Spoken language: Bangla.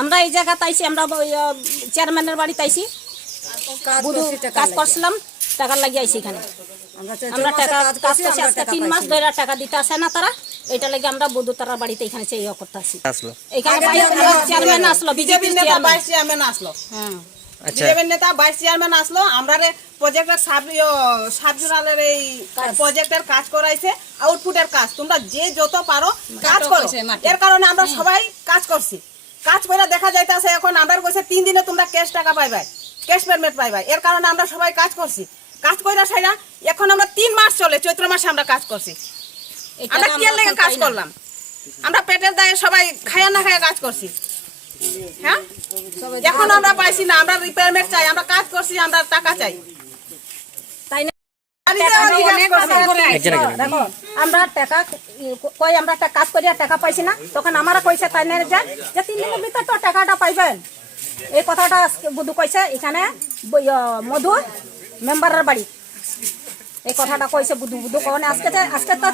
আমরা এই জায়গাতে আইছি, আমরা চেয়ারম্যানের বাড়িতে আইছি, কাজ করছিলাম, টাকার লাগিয়ে আইছি এখানে। আমরা টাকা কাজ করছি, আজকে 3 মাস ধরে টাকা দিতে আসে না তারা, এটা লাগে আমরা বধূ তারার বাড়িতে এখানে করতে আসি। এখানে চেয়ারম্যান আসলো, বিজেপি চেয়ারম্যান আসলো, বিজেপি নেতা ভাইস চেয়ারম্যান আসলো, আমরা প্রজেক্টের সাবজুরালের এই প্রজেক্টের কাজ করাইছে, আউটপুটের কাজ তোমরা যে যত পারো কাজ করো। এর কারণে আমরা সবাই কাজ করছি, কাজ করে দেখা যাইতেছে এখন আমরা কইছে 3 দিনে তোমরা ক্যাশ টাকা পাইবাই, ক্যাশ পেমেন্ট পাইবাই। এর কারণে আমরা সবাই কাজ করছি, কাজ কইরা সাইরা এখন আমরা 3 মাস চলে, চৈত্র মাসে আমরা কাজ করছি। আমরা কি লাগে কাজ করলাম? আমরা পেটের দায়ে সবাই খায়া না খায়া কাজ করছি। হ্যাঁ, এখন আমরা পাইছি না, আমরা রিপেয়ারমেন্ট চাই, আমরা কাজ করছি, আমরা টাকা চাই, তাই না? দেখো আমরা টাকা কই, আমরা কাজ করিয়া টাকা পাইছি না, তখন আমরা কইছে তাই না যে 3 দিনের ভিতর তো টাকাটা পাইবেন। এই কথাটা বুধু কইছে এখানে মধু মেম্বারের বাড়ি, এই কথাটা কইছে বুধু বুধু কখনো আজকে তো